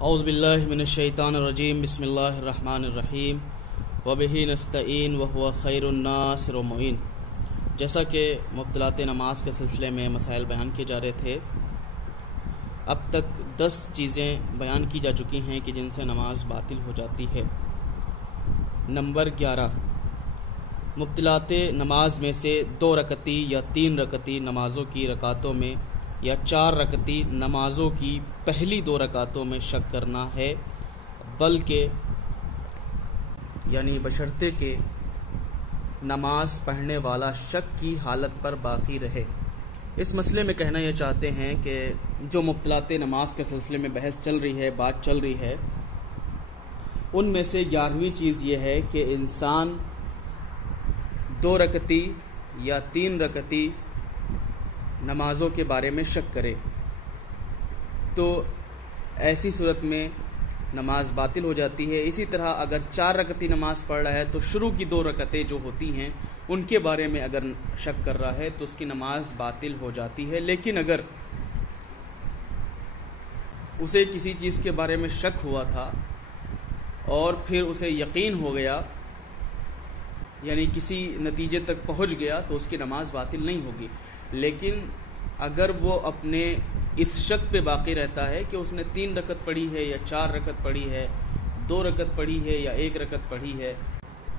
اعوذ باللہ من الشیطان الرجیم بسم اللہ الرحمن الرحیم وبہ نستعین وہو خیر الناصر و معین۔ جیسا کہ مبطلات نماز کے سلسلے میں مسائل بیان کیے جا رہے تھے، اب تک 10 چیزیں بیان کی جا چکی ہیں کہ جن سے نماز باطل ہو جاتی ہے۔ نمبر 11، مبطلات نماز میں سے 2 رکعتی یا 3 رکعتی نمازوں کی رکعتوں میں یا 4 رکعتی نمازوں کی پہلی 2 رکعتوں میں شک کرنا ہے، بلکہ یعنی بشرطے کہ نماز پڑھنے والا شک کی حالت پر باقی رہے۔ اس مسئلے میں کہنا یہ چاہتے ہیں کہ جو مبطلات نماز کے سلسلے میں بحث چل رہی ہے، بات چل رہی ہے، ان میں سے 11ویں چیز یہ ہے کہ انسان 2 رکعتی یا 3 رکعتی نمازوں کے بارے میں شک کرے تو ایسی صورت میں نماز باطل ہو جاتی ہے۔ اسی طرح اگر 4 رکعتی نماز پڑھ رہا ہے تو شروع کی 2 رکعتیں جو ہوتی ہیں ان کے بارے میں اگر شک کر رہا ہے تو اس کی نماز باطل ہو جاتی ہے۔ لیکن اگر اسے کسی چیز کے بارے میں شک ہوا تھا اور پھر اسے یقین ہو گیا، یعنی کسی نتیجے تک پہنچ گیا، تو اس کی نماز باطل نہیں ہوگی۔ لیکن اگر وہ اپنے اس شک پہ باقی رہتا ہے کہ اس نے 3 رکعت پڑھی ہے یا 4 رکعت پڑھی ہے، 2 رکعت پڑھی ہے یا 1 رکعت پڑھی ہے،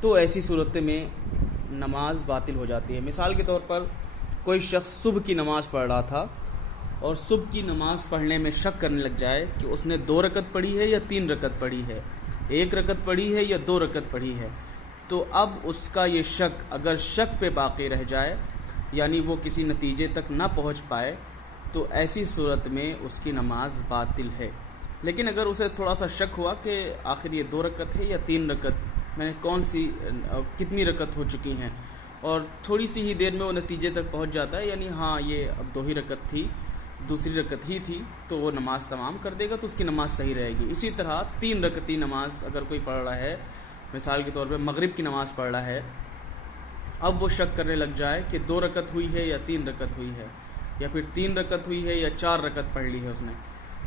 تو ایسی صورت میں نماز باطل ہو جاتی ہے۔ مثال کے طور پر کوئی شخص صبح کی نماز پڑھ رہا تھا اور صبح کی نماز پڑھنے میں شک کرنے لگ جائے کہ اس نے 2 رکعت پڑھی ہے یا 3 رکعت پڑھی ہے، 1 رکعت پڑھی ہے یا 2 رکعت پڑھی ہے، تو اب اس کا یہ شک اگر شک پہ باقی رہ جائے، یعنی وہ کسی نتیجے تک نہ پہنچ پائے، تو ایسی صورت میں اس کی نماز باطل ہے۔ لیکن اگر اسے تھوڑا سا شک ہوا کہ آخر یہ 2 رکعت ہے یا 3 رکعت، میں نے کتنی رکعت ہو چکی ہیں، اور تھوڑی سی ہی دیر میں وہ نتیجے تک پہنچ جاتا ہے، یعنی ہاں یہ اب 2 ہی رکعت تھی، دوسری رکعت ہی تھی، تو وہ نماز تمام کر دے گا، تو اس کی نماز صحیح رہے گی۔ اسی طرح 3 رکعتی نماز اگر کوئی پڑھ رہا ہے، مثال کے طور پہ مغرب کی نماز پڑھ رہا ہے، اب وہ شک کرنے لگ جائے کہ 2 رکعت ہوئی ہے یا 3 رکعت ہوئی ہے، یا پھر 3 رکعت ہوئی ہے یا 4 رکعت پڑھ لی ہے اس نے،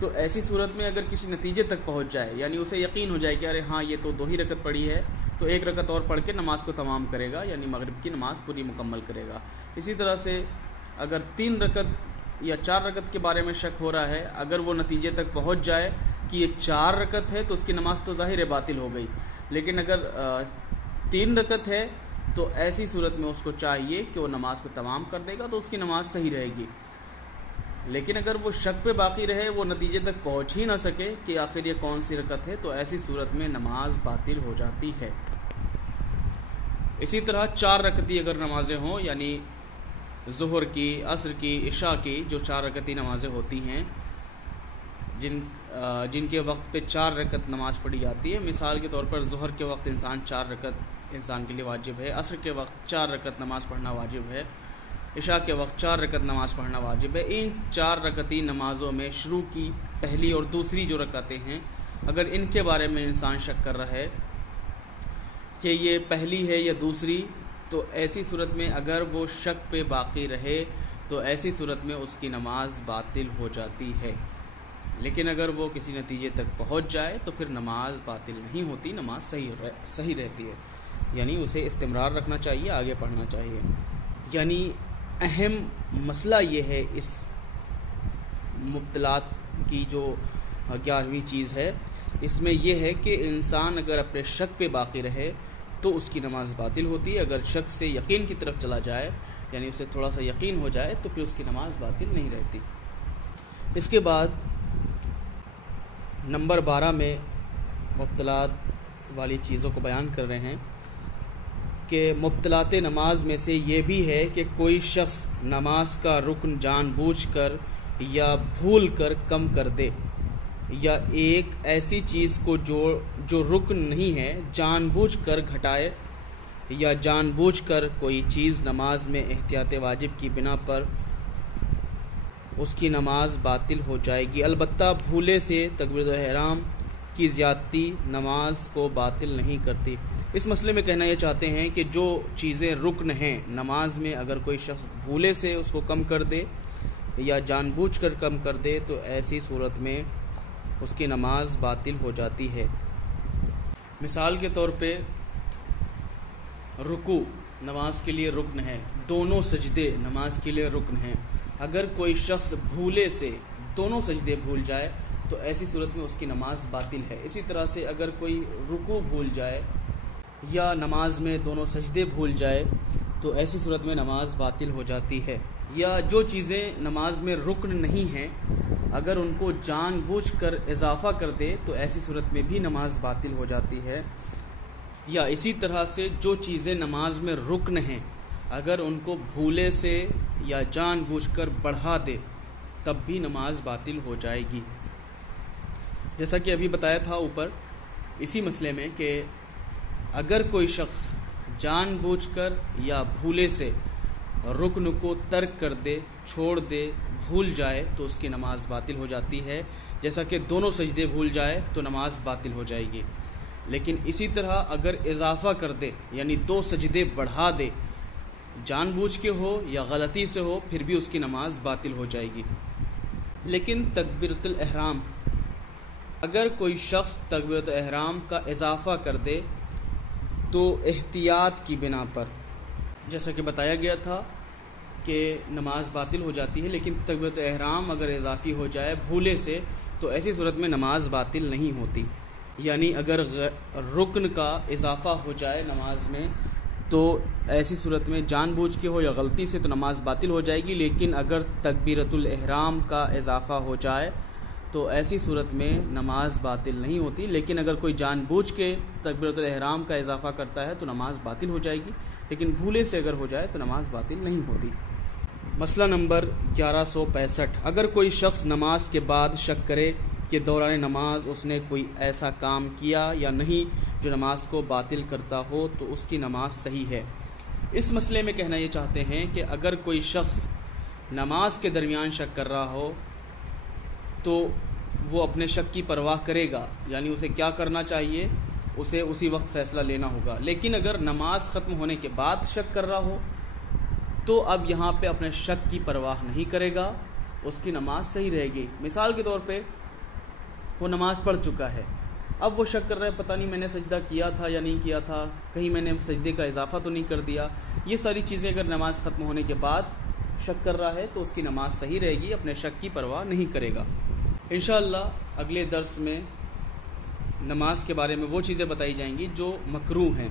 تو ایسی صورت میں اگر کسی نتیجے تک پہنچ جائے، یعنی اسے یقین ہو جائے کہ ارے ہاں یہ تو 2 ہی رکعت پڑھی ہے، تو 1 رکعت اور پڑھ کے نماز کو تمام کرے گا، یعنی مغرب کی نماز پوری مکمل کرے گا۔ اسی طرح سے اگر 3 رکعت یا 4 رکعت کے بارے میں شک ہو رہا ہے، اگر وہ نتیجے تک پہنچ جائے کہ یہ 4 رکعت ہے، تو اس کی نماز تو ظاہر باطل ہو گئی۔ لیکن اگر 3 رکعت ہے تو ایسی صورت میں اس کو چاہیے کہ وہ نماز کو تمام کر دے گا، تو اس کی نماز صحیح رہے گی۔ لیکن اگر وہ شک پہ باقی رہے، وہ نتیجے تک پہنچ ہی نہ سکے کہ آخر یہ کون سی رکعت ہے، تو ایسی صورت میں نماز باطل ہو جاتی ہے۔ اسی طرح 4 رکعتی اگر نمازیں ہوں، یعنی ظہر کی، عصر کی، عشاء کی، جو 4 رکعتی نمازیں ہوتی ہیں، جن کے وقت پہ 4 رکعت نماز پڑھی جاتی ہے، مثال کے طور پر ظہر کے وقت 4 رکعت انسان کے لیے واجب ہے، عصر کے وقت 4 رکعت نماز پڑھنا واجب ہے، عشاء کے وقت 4 رکعت نماز پڑھنا واجب ہے۔ ان 4 رکعتی نمازوں میں شروع کی پہلی اور دوسری جو رکعتیں ہیں، اگر ان کے بارے میں انسان شک کر رہا ہے کہ یہ پہلی ہے یا دوسری، تو ایسی صورت میں اگر وہ شک پہ باقی رہے تو ایسی صورت میں اس کی نماز باطل ہو جاتی ہے۔ لیکن اگر وہ کسی نتیجے تک پہنچ جائے تو پھر نماز باطل نہیں ہوتی، نماز صحیح رہتی ہے، یعنی اسے استمرار رکھنا چاہیے، آگے پڑھنا چاہیے۔ یعنی اہم مسئلہ یہ ہے اس مبطلات کی جو 11ویں چیز ہے، اس میں یہ ہے کہ انسان اگر اپنے شک پہ باقی رہے تو اس کی نماز باطل ہوتی ہے۔ اگر شک سے یقین کی طرف چلا جائے، یعنی اسے تھوڑا سا یقین ہو جائے، تو پھر اس کی نماز باطل نہیں رہتی۔ اس کے بعد نمبر 12 میں مبطلات والی چیزوں کو بیان کر رہے ہیں کہ مبطلات نماز میں سے یہ بھی ہے کہ کوئی شخص نماز کا رکن جان بوجھ کر یا بھول کر کم کر دے، یا ایک ایسی چیز کو جو رکن نہیں ہے جان بوجھ کر گھٹائے، یا جان بوجھ کر کوئی چیز نماز میں احتیاط واجب کی بنا پر اس کی نماز باطل ہو جائے گی۔ البتہ بھولے سے تکبیرۃ الاحرام کی زیادتی نماز کو باطل نہیں کرتی۔ اس مسئلے میں کہنا یہ چاہتے ہیں کہ جو چیزیں رکن ہیں نماز میں، اگر کوئی شخص بھولے سے اس کو کم کر دے یا جان بوجھ کر کم کر دے، تو ایسی صورت میں اس کی نماز باطل ہو جاتی ہے۔ مثال کے طور پہ رکوع نماز کے لیے رکن ہے، دونوں سجدے نماز کے لیے رکن ہیں۔ اگر کوئی شخص بھولے سے دونوں سجدے بھول جائے تو ایسی صورت میں اس کی نماز باطل ہے۔ اسی طرح سے اگر کوئی رکوع بھول جائے یا نماز میں دونوں سجدے بھول جائے تو ایسی صورت میں نماز باطل ہو جاتی ہے۔ یا جو چیزیں نماز میں رکن نہیں ہیں اگر ان کو جان بوجھ کر اضافہ کر دے تو ایسی صورت میں بھی نماز باطل ہو جاتی ہے۔ یا اسی طرح سے جو چیزیں نماز میں رکن ہیں اگر ان کو بھولے سے یا جان بوجھ کر بڑھا دے تب بھی نماز باطل ہو جائے گی۔ جیسا کہ ابھی بتایا تھا اوپر اسی مسئلے میں کہ اگر کوئی شخص جان بوجھ کر یا بھولے سے رکن کو ترک کر دے، چھوڑ دے، بھول جائے تو اس کی نماز باطل ہو جاتی ہے۔ جیسا کہ دونوں سجدے بھول جائے تو نماز باطل ہو جائے گی۔ لیکن اسی طرح اگر اضافہ کر دے یعنی 2 سجدے بڑھا دے، جان بوجھ کے ہو یا غلطی سے ہو، پھر بھی اس کی نماز باطل ہو جائے گی۔ لیکن تکبیرۃ الاحرام اگر کوئی شخص تکبیرۃ الاحرام کا اضافہ کر دے تو احتیاط کی بنا پر، جیسا کہ بتایا گیا تھا کہ نماز باطل ہو جاتی ہے، لیکن تکبیرۃ الاحرام اگر اضافی ہو جائے بھولے سے تو ایسی صورت میں نماز باطل نہیں ہوتی۔ یعنی اگر رکن کا اضافہ ہو جائے نماز میں تو ایسی صورت میں جان بوجھ کے ہو یا غلطی سے تو نماز باطل ہو جائے گی، لیکن اگر تکبیرۃ الاحرام کا اضافہ ہو جائے تو ایسی صورت میں نماز باطل نہیں ہوتی۔ لیکن اگر کوئی جان بوجھ کے تکبیرۃ الاحرام کا اضافہ کرتا ہے تو نماز باطل ہو جائے گی، لیکن بھولے سے اگر ہو جائے تو نماز باطل نہیں ہوتی۔ مسئلہ نمبر 1165، اگر کوئی شخص نماز کے بعد شک کرے کہ دوران نماز اس نے کوئی ایسا کام کیا یا نہیں جو نماز کو باطل کرتا ہو تو اس کی نماز صحیح ہے۔ اس مسئلے میں کہنا یہ چاہتے ہیں کہ اگر کوئی شخص نماز کے درمیان شک کر رہا ہو تو وہ اپنے شک کی پرواہ کرے گا، یعنی اسے کیا کرنا چاہیے، اسے اسی وقت فیصلہ لینا ہوگا۔ لیکن اگر نماز ختم ہونے کے بعد شک کر رہا ہو تو اب یہاں پہ اپنے شک کی پرواہ نہیں کرے گا، اس کی نماز صحیح رہے گی۔ مثال کے طور پہ وہ نماز پڑھ چکا ہے، اب وہ شک کر رہا ہے پتہ نہیں میں نے سجدہ کیا تھا یا نہیں کیا تھا، کہیں میں نے سجدے کا اضافہ تو نہیں کر دیا۔ یہ ساری چیزیں اگر نماز ختم ہونے کے بعد شک کر رہا ہے تو اس کی نماز صحیح رہے گی، اپنے شک کی پرواہ نہیں کرے گا۔ انشاءاللہ اگلے درس میں نماز کے بارے میں وہ چیزیں بتائی جائیں گی جو مکروہ ہیں۔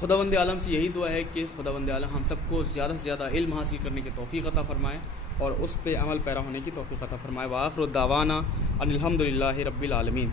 خداوند عالم سے یہی دعا ہے کہ خداوند عالم ہم سب کو زیادہ سے زیادہ علم حاصل کرنے کی توفیق عطا فرمائے اور اس پہ عمل پیرا ہونے کی توفیق عطا فرمائے۔ وآخر دعوانا ان الحمدللہ رب العالمین۔